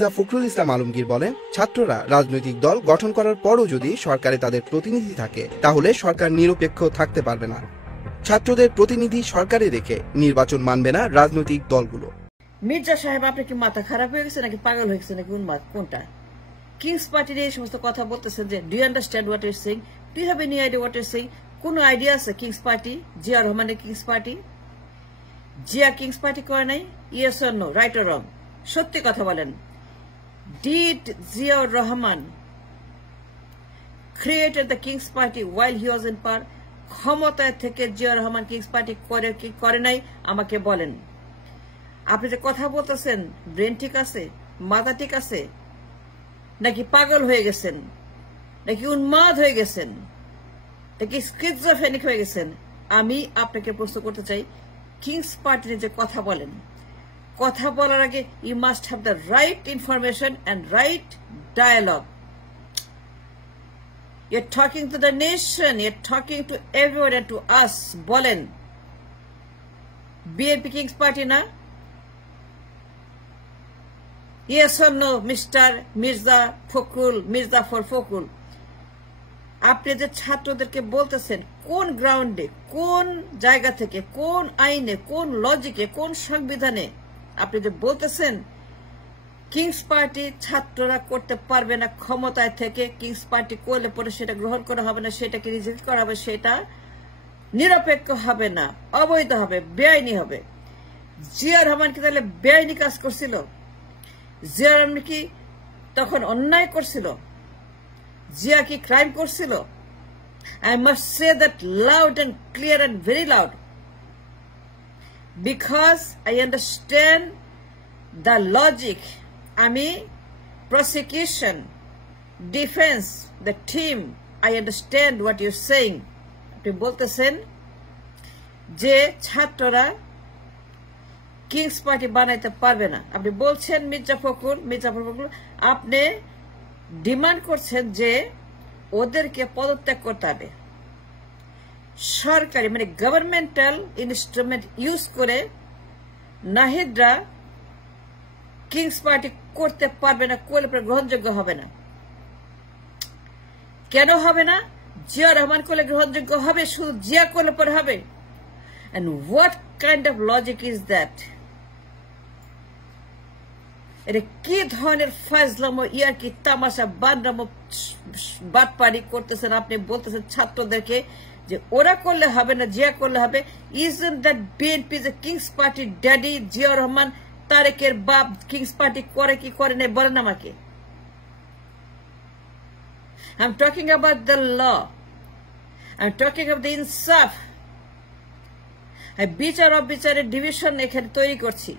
মির্জা ফখরুল ইসলাম আলমগীর বলেন, ছাত্ররা রাজনৈতিক দল গঠন করার পরও যদি সরকারে তাদের প্রতিনিধি থাকে তাহলে সরকার নিরপেক্ষ থাকতে পারবে না। ছাত্রদের প্রতিনিধি সরকারে রেখে নির্বাচন মানবে না রাজনৈতিক দলগুলো। মির্জা সাহেব, আপনি কি মাথা খারাপ হয়ে গেছে নাকি পাগল হয়ে গেছে নাকি কোনটা? কিংস পার্টির এই সমস্ত কথা বলতেছেন যে do you understand what you saying? Do you have any idea what you saying? কোন আইডিয়া আছে কিংস পার্টি? জিয়া রহমানের King's party? Zia King's party করে নাই? Yes or no, right or wrong? সত্যি কথা বলেন। Did Ziaur Rahman created the King's Party while he was in power? ক্ষমতায় থেকে জিয়া রহমান কিংস পার্টি করে কি করে নাই আমাকে বলেন। আপনি যে কথা বলতেছেন, ব্রেন ঠিক আছে, মাথা ঠিক আছে, নাকি পাগল হয়ে গেছেন, নাকি উন্মাদ হয়ে গেছেন, নাকি স্কিজোফ্রেনিক হয়ে গেছেন? আমি আপনাকে প্রশ্ন করতে চাই, কিংস পার্টির যে কথা বলেন, কথা বলার আগে you must have the right information and right dialogue. You're talking to the nation, you're talking to everyone and to us. বলেন, BNP King's Party না? Yes or no, Mr. Mirza Fakhrul, Mirza for Fakhrul? আপনি যে ছাত্রদেরকে বলতেছেন, কোন গ্রাউন্ডে, কোন জায়গা থেকে, কোন আইনে, কোন লজিকে, কোন সংবিধানে আপনি যে বলতেছেন কিংস পার্টি ছাত্ররা করতে পারবে না ক্ষমতায় থেকে, কিংস পার্টি করলে পরে সেটা গ্রহণ করা হবে না, সেটাকে রিজেক্ট করা হবে, সেটা নিরপেক্ষ হবে না, অবৈধ হবে, বেআইনি হবে। জিয়া রহমান কি তাহলে বেআইনি কাজ করছিল? জিয়া রহমান কি তখন অন্যায় করছিল? জিয়া কি ক্রাইম করছিল? I must say that loud and clear and very loud, because I understand the logic. আমি prosecution, defense, the team, I understand what you're saying. আপনি বলতেছেন যে ছাত্ররা কিংস পার্টি বানাইতে পারবে না। আপনি বলছেন মির্জা ফখরুল, আপনি ডিমান্ড করছেন যে ওদেরকে পদত্যাগ করতে হবে। সরকারি মানে গভর্নমেন্টাল ইনস্ট্রুমেন্ট ইউজ করে নাহিদরা কিংস পার্টি করতে পারবে না, করলে পরে গ্রহণযোগ্য হবে না। কেন হবে না? জিয়া রহমান করলে গ্রহণযোগ্য হবে, শুধু জিয়া করলে পরে হবে। And what kind of logic is that? এটা কি ধরনের ফাজলামো, ইয়ারকি, তামাশা, বানরামো, বাটপারি করতেছেন? আপনি বলতেছেন ছাত্রদেরকে যে ওরা করলে হবে না, জিয়া করলে হবে। Isn't that BNP the King's Party daddy? Zia Rahman তারেকের বাপ কিংস পার্টি করে কি করে না বলেন আমাকে। I'm talking about the law. I'm talking about the ইনসাফ। বিচার অবিচারের ডিভিশন এখানে তৈরি করছি,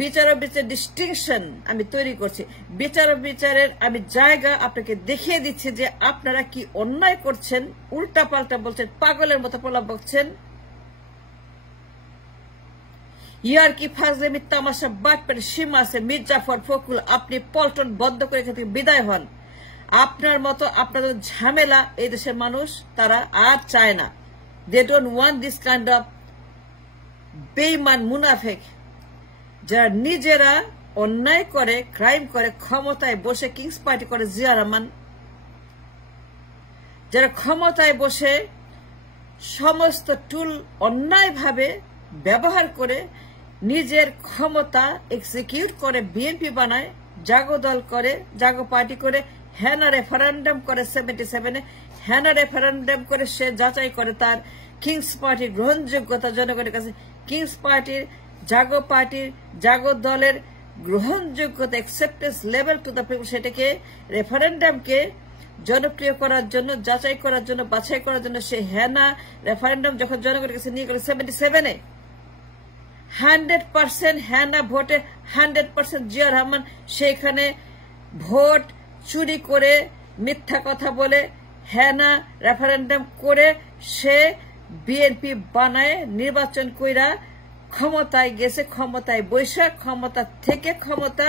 বিচার অবিচারের ডিস্টিংশন আমি তৈরি করছি, বিচার অবিচারের আমি জায়গা আপনাকে দেখিয়ে দিচ্ছি যে আপনারা কি অন্যায় করছেন, উল্টা পাল্টা বলছেন, পাগলের মতো প্রলাপ বকছেন। ইয়ার কি ফাজলামি, তামাশা, বাটপাড়ি সীমা আছে। মির্জা ফখরুল, আপনি পল্টন বন্ধ করে এখান থেকে বিদায় হন। আপনার মতো আপনাদের ঝামেলা এই দেশের মানুষ তারা আর চায় না। They don't want this kind of বেঈমান মুনাফেক, যারা নিজেরা অন্যায় করে, ক্রাইম করে, ক্ষমতায় বসে কিংস পার্টি করে। জিয়া রহমান যারা ক্ষমতায় বসে সমস্ত টুল অন্যায়ভাবে ব্যবহার করে নিজের ক্ষমতা এক্সিকিউট করে, বিএনপি বানায়, জাগো দল করে, জাগো পার্টি করে, হ্যানা রেফারেন্ডাম করে 77-এ, হ্যানা রেফারেন্ডাম করে সে যাচাই করে তার কিংস পার্টির গ্রহণযোগ্যতা জনগণের কাছে। কিংস পার্টির, জাগো দলের গ্রহণযোগ্যতা, acceptance level to the people, সেটাকে রেফারেন্ডামকে জনপ্রিয় করার জন্য, যাচাই করার জন্য, বাছাই করার জন্য সে হ্যানা রেফারেন্ডাম যখন জনগণের কাছে নিয়ে গেল 77-এ, 100% হ্যানা ভোটে 100% জিয়া রহমান সেখানে ভোট চুরি করে, মিথ্যা কথা বলে, হ্যানা রেফারেন্ডাম করে সে বিএনপি বানায়, নির্বাচন কইরা ক্ষমতায় গেছে, ক্ষমতায় বৈশাখ, ক্ষমতা থেকে ক্ষমতা,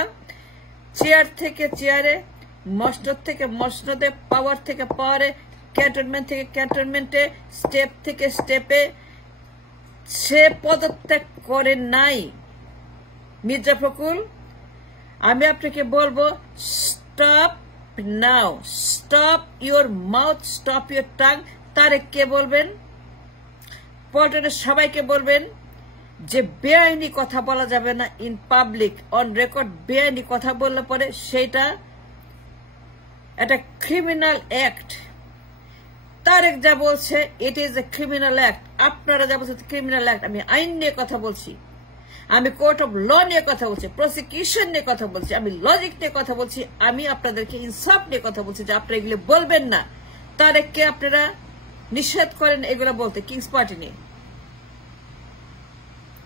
চেয়ার থেকে চেয়ারে, মসনদ থেকে মসনদে, পাওয়ার থেকে পাওয়ারে, ক্যান্টনমেন্ট থেকে ক্যান্টনমেন্টে, স্টেপ থেকে স্টেপে সে পদত্যাগ করে নাই। মির্জা ফখরুল, আমি আপনাকে বলবো stop now, stop your mouth, stop your tongue. তারেককে বলবেন, পল্টনের সবাইকে বলবেন যে বেআইনি কথা বলা যাবে না ইন পাবলিক অন রেকর্ড। বেআইনি কথা বললে পরে সেইটা একটা ক্রিমিনাল অ্যাক্ট। তারেক যা বলছে it is a criminal act, আপনারা যা বলছেন ক্রিমিনাল অ্যাক্ট। আমি আইন নিয়ে কথা বলছি, আমি কোর্ট অফ ল নিয়ে কথা বলছি, প্রসিকিউশন নিয়ে কথা বলছি, আমি লজিক নিয়ে কথা বলছি, আমি আপনাদেরকে ইনসাফ নিয়ে কথা বলছি যে আপনারা এগুলো বলবেন না। তারেককে আপনারা নিষেধ করেন এগুলো বলতে কিংস পার্টি নিয়ে,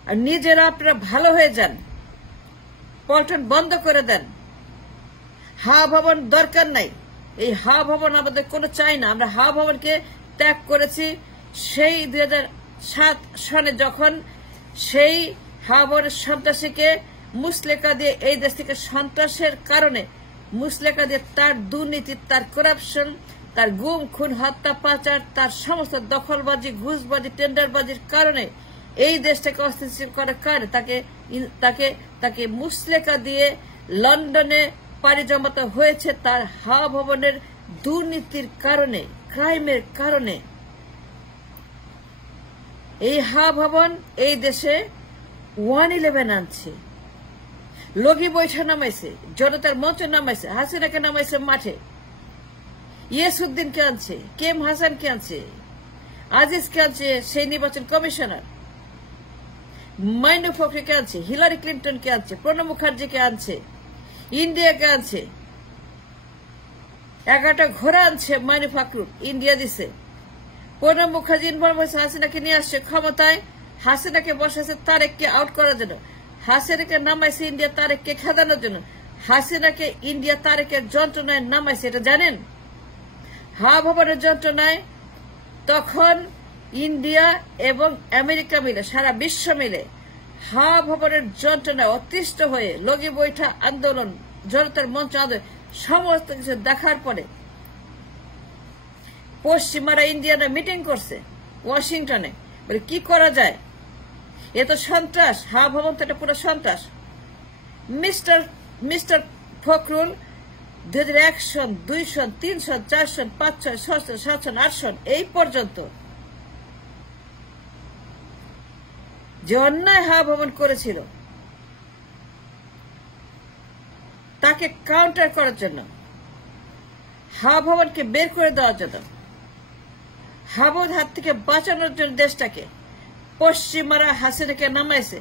আর নিজেরা আপনারা ভালো হয়ে যান, পল্টন বন্ধ করে দেন। হা ভবন দরকার নাই, এই হা ভবন আমাদের কোনো চাই না। আমরা হা ভবনকে ত্যাগ করেছি সেই 2007 সনে, যখন সেই হা ভবনের সন্ত্রাসীকে মুসলেকা দিয়ে এই দেশ থেকে সন্ত্রাসের কারণে মুসলেকা দিয়ে তার দুর্নীতি, তার করাপশন, তার গুম খুন হত্যা পাচার, তার সমস্ত দখলবাজি ঘুষবাজি টেন্ডারবাজির কারণে এই দেশটাকে অস্থিতিশীল করার কারণে তাকে মুসলেকা দিয়ে লন্ডনে পাড়ি জমাতে হয়েছে তার হা ভবনের দুর্নীতির কারণে, ক্রাইমের কারণে। এই হা ভবন এই দেশে 111 আনছে, লগি বৈঠা নামাইছে, জনতার মঞ্চ নামাইছে, হাসিনাকে নামাইছে মাঠে, ইয়েসুদ্দিনকে আনছে, কেম হাসানকে আনছে, আজিজকে আনছে সেই নির্বাচন কমিশনার, মাইনু ফখরিকে আনছে, হিলারি ক্লিন্টনকে আনছে, প্রণব মুখার্জিকে আনছে, ইন্ডিয়াকে আনছে, 11টা ঘোড়া আনছে মাইনু ফখরুল, ইন্ডিয়া দিছে। প্রণব মুখার্জি ইনভলভ হয়েছে, হাসিনাকে নিয়ে আসছে ক্ষমতায়, হাসিনাকে বসাইছে তারেককে আউট করার জন্য, হাসিনাকে নামাইছে ইন্ডিয়া তারেককে খেদানোর জন্য, হাসিনাকে ইন্ডিয়া তারেকের যন্ত্রণায় নামাইছে। এটা জানেন? হা ভবনের যন্ত্রণায় তখন ইন্ডিয়া এবং আমেরিকা মিলে, সারা বিশ্ব মিলে হা ভবনের যন্ত্রণায় অতিষ্ঠ হয়ে লগি বৈঠা আন্দোলন, জনতার মঞ্চ আন্দোলন সমস্ত কিছু দেখার পরে পশ্চিমারা ইন্ডিয়ানা মিটিং করছে ওয়াশিংটনে। বলে কি করা যায়, এ তো সন্ত্রাস, হা ভবন তো এটা পুরো সন্ত্রাস। মিস্টার ফখরুল 2001 সন, 2 সন, 3 সন, 4 সন, 5 সন, 6 সন, 7 সন, 8 সন এই পর্যন্ত যে অন্যায় হা ভবন করেছিল তাকে কাউন্টার করার জন্য, হা ভবনকে বের করে দেওয়ার জন্য, হা ভবন হাত থেকে বাঁচানোর জন্য দেশটাকে পশ্চিমারা হাসিনাকে নামাইছে,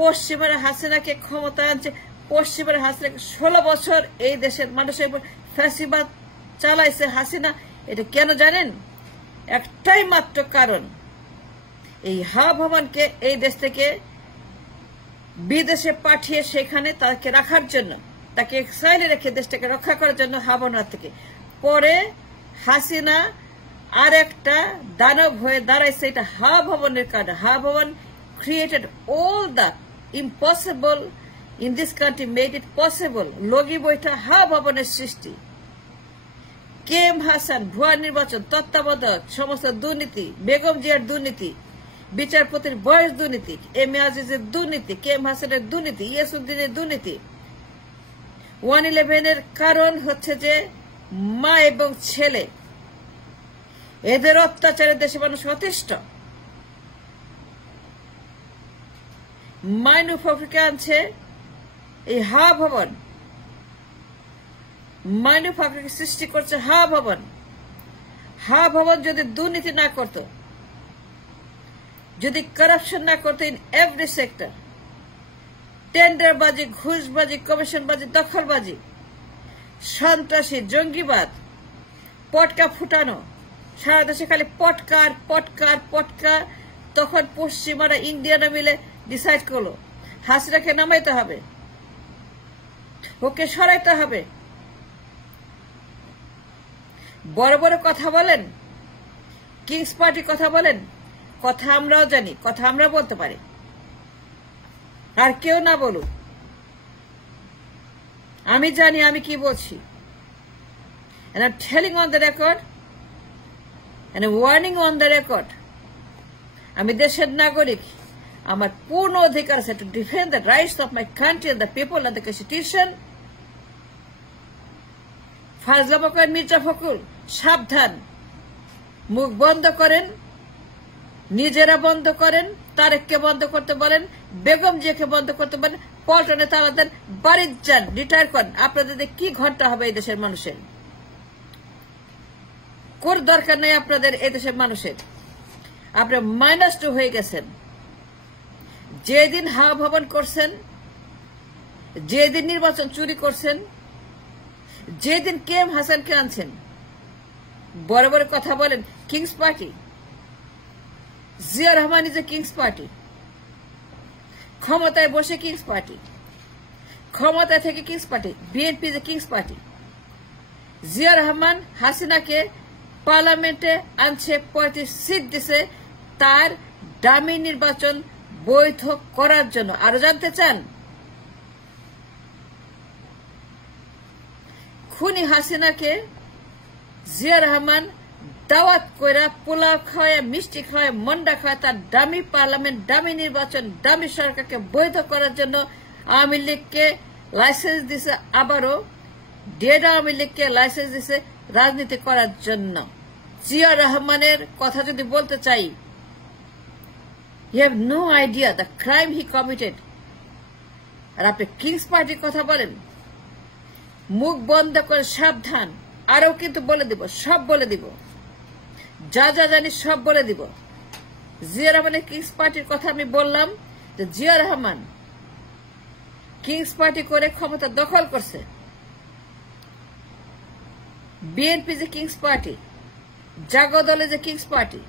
পশ্চিমারা হাসিনাকে ক্ষমতায় আনছে, পশ্চিমারা হাসিনাকে 16 বছর এই দেশের মানুষের উপর ফ্যাসিবাদ চালাইছে হাসিনা। এটা কেন জানেন? একটাই মাত্র কারণ, এই হা ভবনকে এই দেশ থেকে বিদেশে পাঠিয়ে সেখানে তাকে রাখার জন্য, তাকে এক্সাইলে রেখে দেশটাকে রক্ষা করার জন্য হা ভবন থেকে। পরে হাসিনা আর একটা দানব হয়ে দাঁড়াইছে, এটা হা ভবনের কারণে। হা ভবন created all the impossible in this country, made it possible. লগি বৈঠা হা ভবনের সৃষ্টি, কেম হাসান ভুয়া নির্বাচন, তত্ত্বাবধায়ক সমস্ত দুর্নীতি, বেগম জিয়ার দুর্নীতি, বিচারপতির বয়স দুর্নীতি, এম এ আজিজের দুর্নীতি, কেম হাসানের দুর্নীতি, ইয়েসুদ্দিনের দুর্নীতি। 111 কারণ হচ্ছে যে মা এবং ছেলে, এদের অত্যাচারে দেশে মানুষ অতিষ্ঠ। মাইনু ফখরুলকে আনছে এই হা ভবন, মাইনু ফখরুলকে সৃষ্টি করছে হা ভবন। হা ভবন যদি দুর্নীতি না করত, যদি করাপশন না করতো ইন এভরি সেক্টর, টেন্ডারবাজি ঘুষবাজি কমিশনবাজি দখলবাজি সন্ত্রাসী জঙ্গিবাদ পটকা ফুটানো, সারা দেশে খালি পটকার পটকার পটকা, তখন পশ্চিমারা ইন্ডিয়ানা মিলে ডিসাইড করলো হাসিনাকে নামাইতে হবে, ওকে সরাইতে হবে। বড় বড় কথা বলেন, কিংস পার্টি কথা বলেন, কথা আমরাও জানি, কথা আমরা বলতে পারি, আর কেউ না বলুক। আমি জানি আমি কি বলছি, and I'm telling on the record and I'm warning on the record। আমি দেশের নাগরিক, আমার পূর্ণ অধিকার আছে to defend the rights of my country and the people and the constitution. ফাজলামো করেন মির্জা ফখরুল, সাবধান, মুখ বন্ধ করেন, নিজেরা বন্ধ করেন, তারেককে বন্ধ করতে বলেন, বেগম জিয়াকে বন্ধ করতে বলেন, পল্টনে তালা দেন, বাড়ির যান, রিটায়ার করেন। আপনাদের কি ঘন্টা হবে এই দেশের মানুষের? কোন দরকার নেই আপনাদের এই দেশের মানুষের। আপনারা -2 হয়ে গেছেন। যেদিন হাওয়া ভবন করছেন, যেদিন নির্বাচন চুরি করছেন, যেদিন কেএম হাসানকে আনছেন, বড় বড় কথা বলেন King's party. Zia Rahman is a King's party. ক্ষমতায় বসে কিংস পার্টি, ক্ষমতায় থেকে King's party. BNP is a King's party. Zia Rahman হাসিনাকে পার্লামেন্টে আনছে, 35 সিট দিছে তার ডামি নির্বাচন বৈধ করার জন্য। আরো জানতে চান? খুনি হাসিনাকে জিয়া রহমান দাওয়াত কইরা পোলাও খাওয়া, মিষ্টি খাওয়া, মন্ডা খাওয়া তার ডামি পার্লামেন্ট, ডামি নির্বাচন, ডামি সরকারকে বৈধ করার জন্য আওয়ামী লীগকে লাইসেন্স দিছে। আবারও ডেড আওয়ামী লীগকে লাইসেন্স দিছে রাজনীতি করার জন্য। জিয়া রহমানের কথা যদি বলতে চাই, you have no idea the crime he committed. আর আপনি কিংস পার্টির কথা বলেন। মুখ বন্ধ করে সাবধান। আরো কিন্তু বলে দিব, সব বলে দিব, যা যা জানি সব বলে দিব। জিয়া রহমানের কিংস পার্টির কথা আমি বললাম যে জিয়া রহমান কিংস পার্টি করে ক্ষমতা দখল করছে। বিএনপি যে কিংস পার্টি, জাগো দলে যে কিংস পার্টি,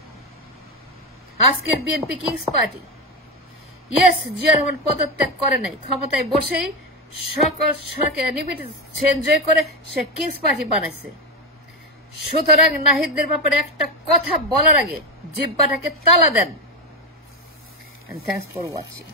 আজকের BNP King's party. Yes, Zia Rahman পদত্যাগ করে নাই, ক্ষমতায় বসেই সকল সরকার এনজয় করে সে কিংস পার্টি বানাইছে। সুতরাং নাহিদদের ব্যাপারে একটা কথা বলার আগে জিহ্বাটাকে তালা দেন। And thanks for watching.